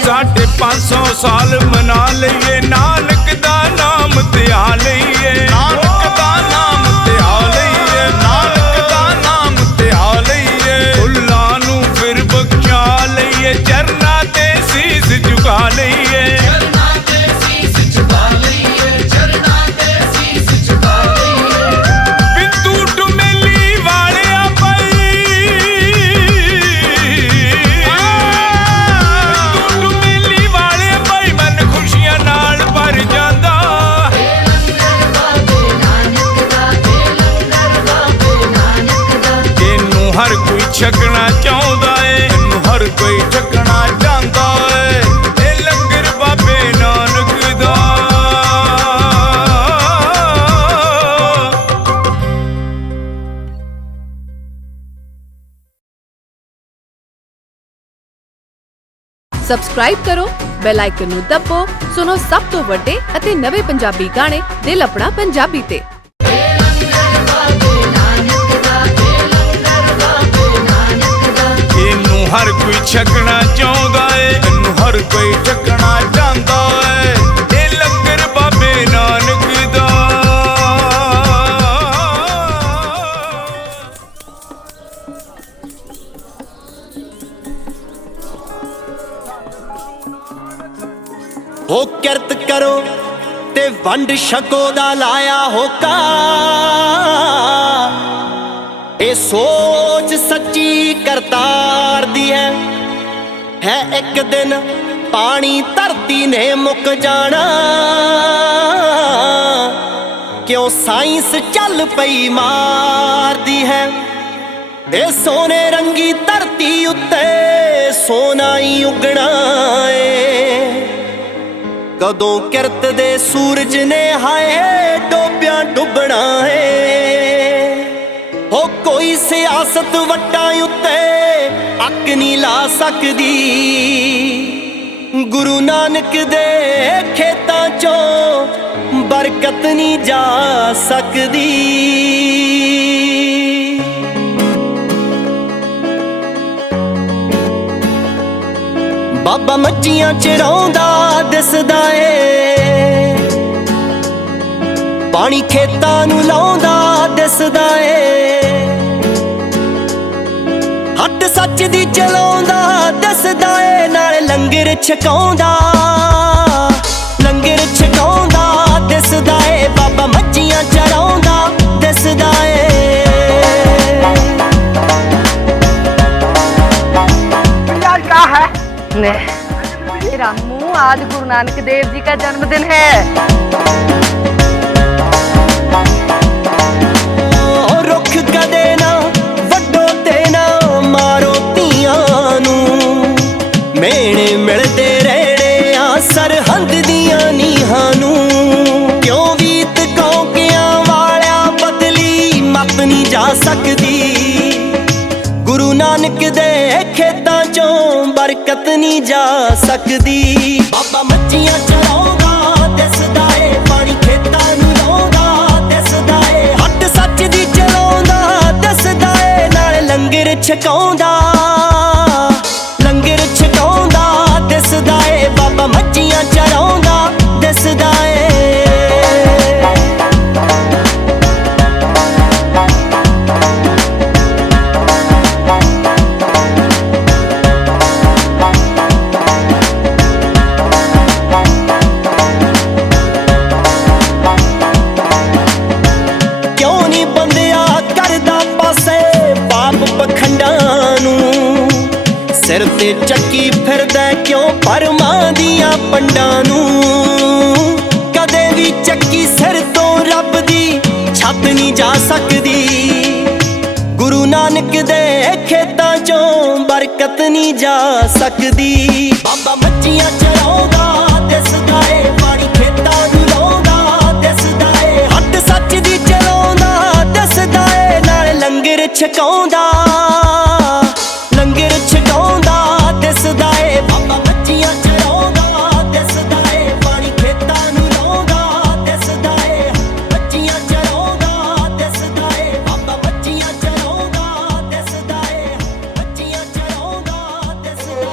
साढ़े 500 साल मना लईए नानक दा नाम ध्या लईए नानक दा नाम ध्या लईए नानक दा नाम ध्या लईए फुल्लां नूं फिर बख्शा लईए चरना ते सीस झुका लईए बिंदु डुमेली वालिया भाई बिंदु डुमेली वाले भाई मन खुशियां नाल भर जांदा ਇਹਨੂੰ ਹਰ ਕੋਈ ਛਕਣਾ ਚਾਹੁੰਦਾ ਏ ਇਹਨੂੰ ਹਰ ਕੋਈ ਛਕਣਾ ਚਾਹੁੰਦਾ ਏ ਇਹ ਲੰਗਰ ਬਾਬੇ ਨਾਨਕ ਦਾ ਸਬਸਕ੍ਰਾਈਬ ਕਰੋ ਬੈਲ ਆਈਕਨ ਨੂੰ ਦਬਾਓ ਸੁਣੋ ਸਭ ਤੋਂ ਵੱਡੇ ਅਤੇ ਨਵੇਂ ਪੰਜਾਬੀ ਗਾਣੇ ਦਿਲ ਆਪਣਾ ਪੰਜਾਬੀ ਤੇ ਇਹਨੂੰ ਹਰ ਕੋਈ ਛਕਣਾ ਚਾਹੁੰਦਾ ਏ ਇਹਨੂੰ ਹਰ ਕੋਈ ਛਕਣਾ ਚਾਹੁੰਦਾ ਏ ਇਹ ਲੰਗਰ ਬਾਬੇ ਨਾਨਕ ਦਾ ਹੋ ਕਿਰਤ ਕਰੋ ਤੇ ਵੰਡ ਛਕੋ ਦਾ ਲਾਇਆ ਹੋਕਾ ਇਹ ਸੋਚ ਸੱਚੀ ਕਰਤਾਰ ਦੀ ਹੈ ਇੱਕ ਦਿਨ ਪਾਣੀ ਧਰਤੀ ਨੇ ਮੁੱਕ ਜਾਣਾ ਕਿਉਂ ਸਾਇੰਸ ਚੱਲ ਪਈ ਮਾਰਦੀ ਹੈ ਇਹ ਸੋਨੇ ਰੰਗੀ ਧਰਤੀ ਉੱਤੇ ਸੋਨਾ ਹੀ ਉੱਗਣਾ ਏ ਕਦੋਂ ਕਿਰਤ ਦੇ ਸੂਰਜ ਨੇ ਹਾਏ ਡੋਬਿਆਂ ਡੁੱਬਣਾ ਏ ਹੋ ਕੋਈ ਸਿਆਸਤ ਵੱਟਾਂ ਉੱਤੇ ਅੱਕ ਨਹੀਂ ਲਾ ਸਕਦੀ ਗੁਰੂ ਨਾਨਕ ਦੇ ਖੇਤਾਂ ਚੋਂ ਬਰਕਤ ਨਹੀਂ ਜਾ ਸਕਦੀ ਬਾਬਾ ਮੱਝੀਆਂ ਚਰਾਉਂਦਾ ਦਿਸਦਾ ਏ ਪਾਣੀ ਖੇਤਾਂ ਨੂੰ ਲਾਉਂਦਾ ਦਿਸਦਾ ਏ ਹੱਟ ਸੱਚ ਦੀ ਚਲਾਉਂਦਾ ਦਿਸਦਾ ਏ ਨਾਲ ਲੰਗਰ ਛਕਾਉਂਦਾ ਦਿਸਦਾ ਏ ਬਾਬਾ ਮੱਝੀਆਂ ਚਰਾਉਂਦਾ ਦਿਸਦਾ ਏ यार क्या है मेरा मुंह आज गुरु नानक देव जी का जन्मदिन है रुख कदे ना ਛੱਤ ਨਹੀਂ ਜਾ ਸਕਦੀ। ਗੁਰੂ ਨਾਨਕ ਦੇ ਖੇਤਾਂ ਚੋਂ ਬਰਕਤ ਨਹੀਂ ਜਾ ਸਕਦੀ। ਬਾਬਾ ਮੱਝੀਆਂ ਚਰਾਉਂਦਾ ਦਿਸਦਾ ਏ, ਪਾਣੀ ਖੇਤਾਂ ਨੂੰ ਲਾਉਂਦਾ ਦਿਸਦਾ ਏ, ਹੱਟ ਸੱਚ ਦੀ ਚਲਾਉਂਦਾ ਦਿਸਦਾ ਏ, ਨਾਲ ਲੰਗਰ ਛਕਾਉਂਦਾ ਦਿਸਦਾ ਏ। ਬਾਬਾ ਮੱਝੀਆਂ ਚਰਾਉਂਦਾ ਦਿਸਦਾ ਏ। ਕਿਉਂ ਨਹੀਂ ਬੰਦਿਆ ਕਰਦਾ ਪਾਸੇ ਪਾਪ ਪਖੰਡਾਂ ਨੂੰ, ਸਿਰ ਤੇ ਚੱਕੀ ਫਿਰਦਾ ਕਿਉਂ ਪਰਮਾਂ ਦੀਆਂ ਪੰਡਾਂ ਨੂੰ। ਕਦੇ ਵੀ ਚੱਕੀ ਸਿਰ ਤੋਂ ਰੱਬ ਦੀ ਛੱਤ ਨਹੀਂ ਜਾ ਸਕਦੀ। ਗੁਰੂ ਨਾਨਕ ਦੇ ਖੇਤਾਂ ਚੋਂ ਬਰਕਤ ਨਹੀਂ ਜਾ ਸਕਦੀ। ਬਾਬਾ ਮੱਝੀਆਂ ਚਰਾਉਂਦਾ ਦਿਸਦਾ ਏ, ਪਾਣੀ ਖੇਤਾਂ ਨੂੰ ਲਾਉਂਦਾ ਦਿਸਦਾ ਏ, ਹੱਟ ਸੱਚ ਦੀ ਚਲਾਉਂਦਾ ਦਿਸਦਾ ਏ, ਨਾਲ ਲੰਗਰ ਛਕਾਉਂਦਾ ਦਿਸਦਾ ਏ। ਬਾਬਾ ਮੱਝੀਆਂ ਚਰਾਉਂਦਾ ਦਿਸਦਾ ਏ, ਪਾਣੀ ਖੇਤਾਂ ਨੂੰ ਲਾਉਂਦਾ ਦਿਸਦਾ ਏ, ਮੱਝੀਆਂ ਚਰਾਉਂਦਾ ਦਿਸਦਾ ਏ, ਬਾਬਾ ਮੱਝੀਆਂ ਚਰਾਉਂਦਾ ਦਿਸਦਾ ਏ, ਮੱਝੀਆਂ ਚਰਾਉਂਦਾ ਦਿਸਦਾ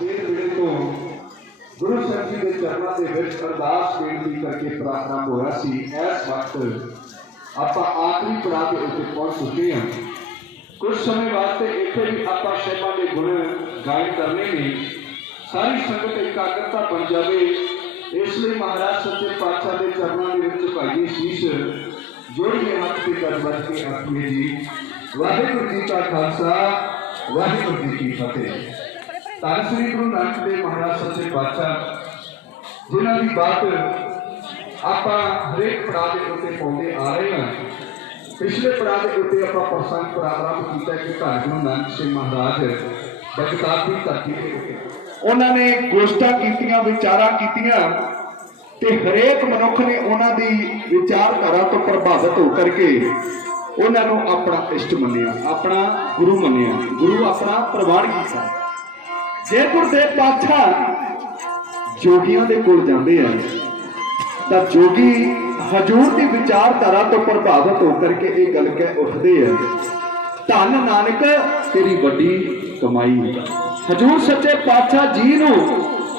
देर वेले तो गुरु ਸਾਹਿਬ जी के चरणों के विच अरदास बेनती करके प्रार्थना हो रहा सी। इस वक्त आप आखिरी पड़ाव के उत्ते पहुंच चुके हैं। कुछ समय वास्ते इतने भी आप शैबा के गुण गायन करने में सारी संगत एकाग्रता बन जाए, इसलिए महाराज सच्चे पातशाह के चरणों के विच झुकाइए शीश, जोड़िए हाथ के कर बच के आखिए जी वाहिगुरू जी का खालसा वाहिगुरू जी की फतेह। धन श्री गुरु नानक देव महाराज सच्चे पातशाह जिन्हों की बात आप हरेक पड़ाव के उत्ते पाते आ रहे हैं। पिछले पड़ाव के उत्ते आप प्रसंग प्रारंभ किया कि धन गुरु नानक सिंह महाराज बगदाद की धरती के उन्होंने गोष्ठा कीतियां विचारां कीतियां ते हरेक मनुख ने उन्हों की विचारधारा तो प्रभावित होकर के उन्होंने अपना इष्ट मनिया, अपना गुरु मनिया, गुरु अपना प्रवान किया। जे गुरुदेव पातशाह जोगियों के कोल जाते हैं तो जोगी हजूर की विचारधारा तो प्रभावित होकर के ये गल कह उठते हैं, धन नानक तेरी वड्डी कमाई। हजूर सच्चे पातशाह जी नूं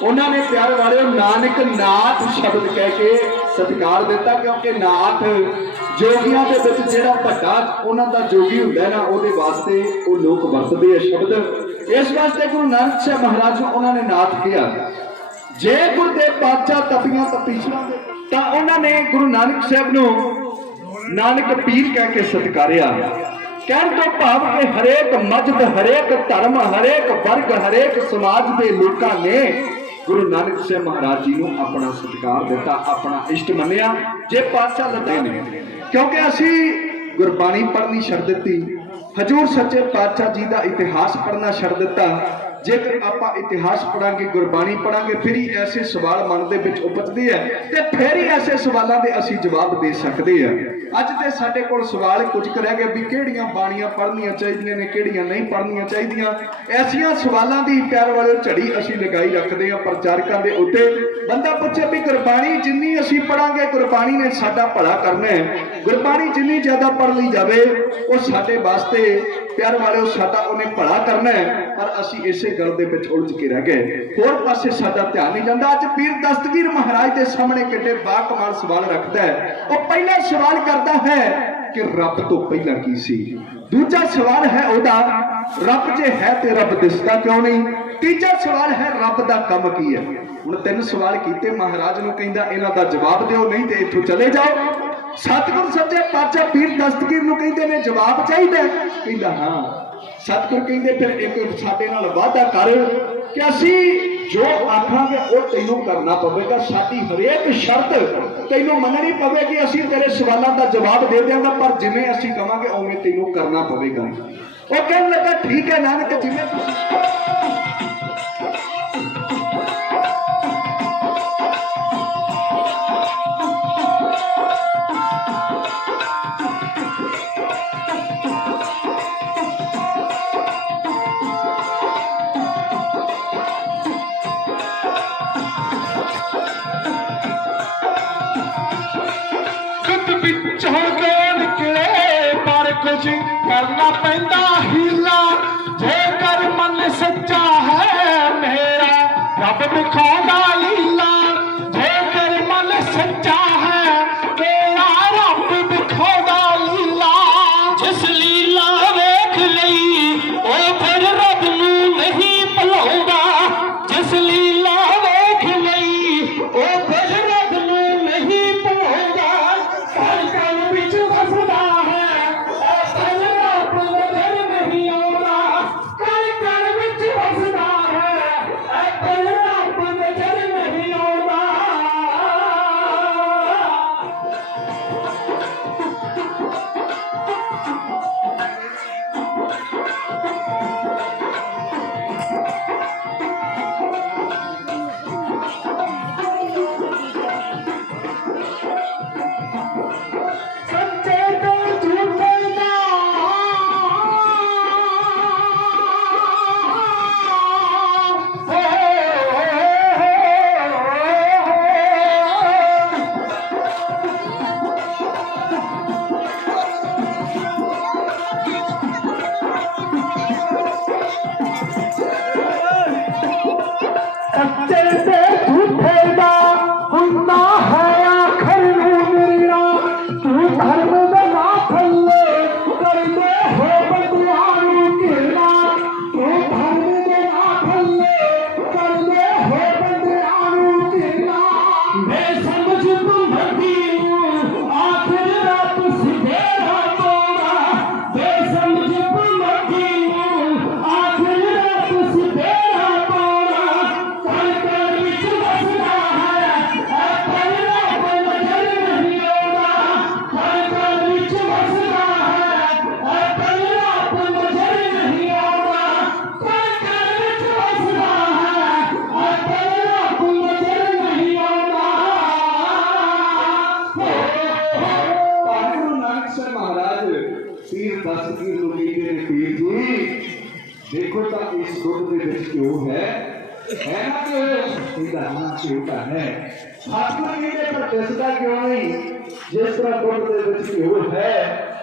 उन्होंने प्यार वाले नानक नाथ शब्द कह के सत्कार दिता, क्योंकि नाथ जोगियों के विच जिहड़ा वड्डा उन्हां दा जोगी हुंदा है ना, उहदे वास्ते वो लोग वरतदे है शब्द। इस वास्ते गुरु नानक साहब महाराज नूं उन्होंने नाथ किया। जे गुरुदेव पातशाह तपियां तपीशा तां उन्होंने गुरु नानक साहब नूं नानक पीर कह के सत्कारिया। कहण तो भाव के हरेक मजहब, हरेक धर्म, हरेक वर्ग, हरेक समाज के लोगों ने गुरु नानक साहब महाराज जी नूं अपना सत्कार दिता, अपना इष्ट मनिया। जे पातशाह लदे ने क्योंकि असी गुरबाणी पढ़नी छड्ड दित्ती, हजूर सच्चे पातशाह जी का इतिहास पढ़ना छड्ड दिता। जेकर आप इतिहास पढ़ांगे, गुरबाणी पढ़ांगे, फिर ही ऐसे सवाल मन दे विच उपजदे है ते फिर ही ऐसे सवालों के असी जवाब दे सकते हैं। अज ते साडे कोल सवाल कुछ रह गए भी किहड़ियां बाणियां पढ़नियां चाहिए ने, किहड़ियां नहीं पढ़नियां चाहिए। ऐसियां सवालों की प्यार वाले झड़ी असी लगाई रखते हैं प्रचारकों के उत्ते। बंदा पूछे भी गुरबाणी जिन्नी असी पढ़ांगे गुरबाणी ने साडा भला करना है, गुरबाणी जिन्नी ज्यादा पढ़ ली जाए वो साडे वास्ते प्यार वाले साडा उन्हें भला करना है, पर असी इसे गल दे विच उलझ के रह गए, होर पासे साडा ध्यान नहीं जाता। अज पीर दस्तगीर महाराज के सामने किड्डे बाकमाल सवाल रखता है। वो पहला सवाल करता है कि रब तो पहला की सी। दूजा सवाल है ओदा रब जे है तो रब दिसदा क्यों नहीं। तीजा सवाल है रब दा कम की है। हुण 3 सवाल कीते महाराज नूं कहंदा इन्हां दा जवाब दिओ नहीं ते इत्थों चले जाओ। सतगुर सच्चे पातशाह पीर दस्तगीर नूं कहंदे ने जवाब चाहिदा कहंदा हां। सतगुर कहंदे फिर एक साडे नाल वादा कर कि असी जो आखांगे वो तैनूं करना पवेगा। साडी हरेक शर्त तैनूं मननी पवेगी। असी तेरे सवालों का जवाब दे देंगे पर जिवें असी कहांगे उवें तैनूं करना पवेगा। वो कहने लगा ठीक है नानक जिवें तुसीं कुछ करना पैंदा हीला जेकर मन सच्चा है मेरा रब दिखादा लीला। जेकर मन सच्चा है मेरा रब दिखादा लीला। जिस लीला वेख लई ओ फिर रब नूं नहीं भुलाउंदा। जिस लीला वेख लई ओ फिर रब नूं नहीं भुलाउंदा। कल कल विच वसदा है देखो तो इस दुध के क्यों है ना कि है सतगुर पर दिसदा क्यों नहीं। जिस तरह दुध के घ्यो है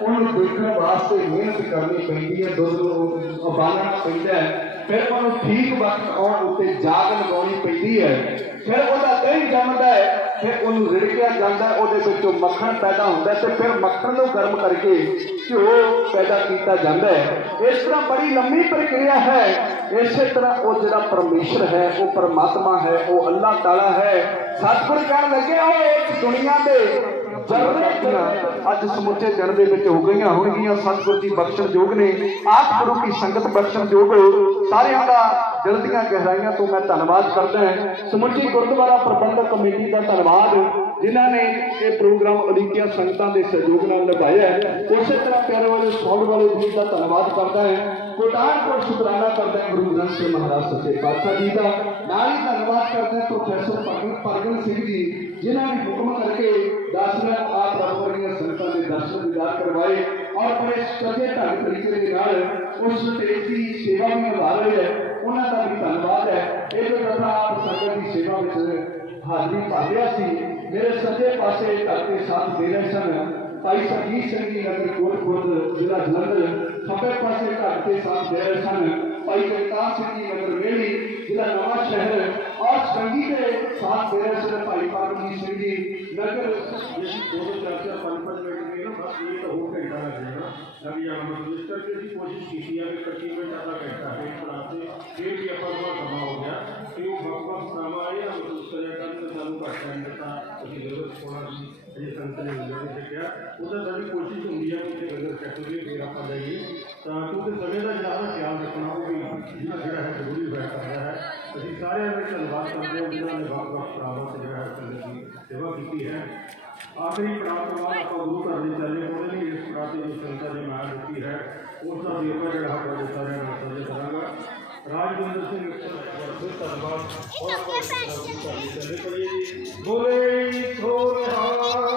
उन्हें देखने वास्ते मेहनत करनी पैंदी है। दुध उबालना पैंदा है फिर उन्हें ठीक वक्त आने उत्ते जाग लगानी पैंदी है। फिर वह दही जमदा है फिर उन्हें रिड़किया जाता है उहदे विचों मक्खन पैदा होता है तो फिर मक्खन को गर्म करके घ्यो पैदा किया जाता है। इस तरह बड़ी लंबी प्रक्रिया है। इस तरह वो जो परमेश्वर है वो परमात्मा है वो अल्लाह ताला है। सतगुर कह लगे हो इस दुनिया के अज समुचे जन के हो गई होंगियां। सतगुर जी बख्शण योग ने आप गुरु की संगत बख्शण योग सारियां का दिल दीयां गहराइयां तो मैं धन्यवाद करदा है। समुची गुरुद्वारा प्रबंधक कमेटी का धन्यवाद जिन्होंने ये प्रोग्राम अलीकिया संगतां के सहयोग नाल निभाया है। उस तरह प्यारे वाले साउंड वाले जी का धन्यवाद करता है। कोटानकोट शुकराना करते हैं गुरु ग्रंथ साहिब महाराज सच्चे पातशाह जी का। नाल ही धन्यवाद करते हैं प्रोफैसर परगन सिंह जी जिन्होंने हुक्म करके 10 मिनट आप रबवरिया संगतां के दर्शन दीदार करवाए और बड़े सच्चे ढंग तरीके के नाल उस स्टेज की सेवा भी निभा रहे हैं। उन्हों का भी धन्यवाद है। एक दफा आप संगत की सेवा में हाजरी पा लिया सी। मेरे सज्जे पासे घर के साथ दे रहे सन भाई सरजीत सिंह जी नगर कोटपुर जिला जलंधर। खब्बे पासे घर के साथ दे रहे सन भाई जगतार सिंह जी नगर मेली जिला नवा शहर और संगी के साथ दे रहे सन भाई परमजीत सिंह जी नगर। 2 4 5 मिनट बस ये तो हो गए इस करके ਅਸੀਂ ਕੋਸ਼ਿਸ਼ ਕੀਤੀ ਹੈ ਕਿ 25 ਮਿੰਟ ਦਾ ਘੰਟਾ ਇੱਕ ਪੜਾਅ ਤੇ ਫਿਰ ਵੀ ਆਪਾਂ ਨੂੰ ਸਮਾਂ ਹੋ ਗਿਆ ਕਿ ਉਹ ਵੱਖ-ਵੱਖ ਸਮਾਂ ਆਏ ਆ ਮਹਿਸੂਸ ਕਰਿਆ ਕਰਨ ਤੇ ਸਾਨੂੰ ਘੱਟ ਟਾਈਮ ਦਿੱਤਾ ਅਸੀਂ ਜ਼ਰੂਰ ਥੋੜਾ ਜਿਹੀ ਸੰਗਤ ਨੇ ਹੁੰਦਾ ਵੀ ਸਿੱਖਿਆ ਉਹਦਾ ਸਾਡੀ ਕੋਸ਼ਿਸ਼ ਹੁੰਦੀ ਹੈ ਕਿ ਇੱਥੇ ਲੰਗਰ ਛਕ ਕੇ ਫਿਰ ਆਪਾਂ ਜਾਈਏ ਤਾਂ ਕਿਉਂਕਿ ਸਮੇਂ ਦਾ ਜ਼ਿਆਦਾ ਖਿਆਲ ਰੱਖਣਾ ਉਹ ਵੀ ਜਿਹੜਾ ਹੈ ਜ਼ਰੂਰੀ ਹੋਇਆ ਕਰਦਾ ਹੈ ਅਸੀਂ ਸਾਰਿਆਂ ਦਾ ਧੰਨਵਾਦ ਕਰਦੇ ਹਾਂ ਜਿਨ੍ਹਾਂ ਨੇ ਵੱਖ-ਵੱਖ ਪੜਾਵਾਂ ਤੇ ਜਿਹੜਾ ਹੈ ਸੰਗਤ ਦੀ ਸੇਵਾ ਕੀਤੀ ਹੈ ਆਖਰੀ ਪੜਾਅ ਤੋਂ ਬਾਅਦ ਆਪਾਂ ਗੁਰੂ ਘਰ ਦੇ ਚੱਲੇ ਉਹਦੇ ਲਈ ਇਸ ਪੜਾਅ ਤੇ ਜੋ ਸੰਗਤਾਂ ਨੇ ਮਾਰ ਦਿੱਤੀ ਹੈ ਉਸ ਦਾ ਵੇਰਵਾ ਜਿਹੜਾ ਆਪਾਂ ਸਾਰਿਆਂ ਨਾਲ ਸਾਂਝਾ ਕਰਾਂਗਾ ਰਾਜਵਿੰਦਰ ਸਿੰਘ ਬਹੁਤ ਧੰਨਵਾਦ और चले पड़िए बोले थोड़ा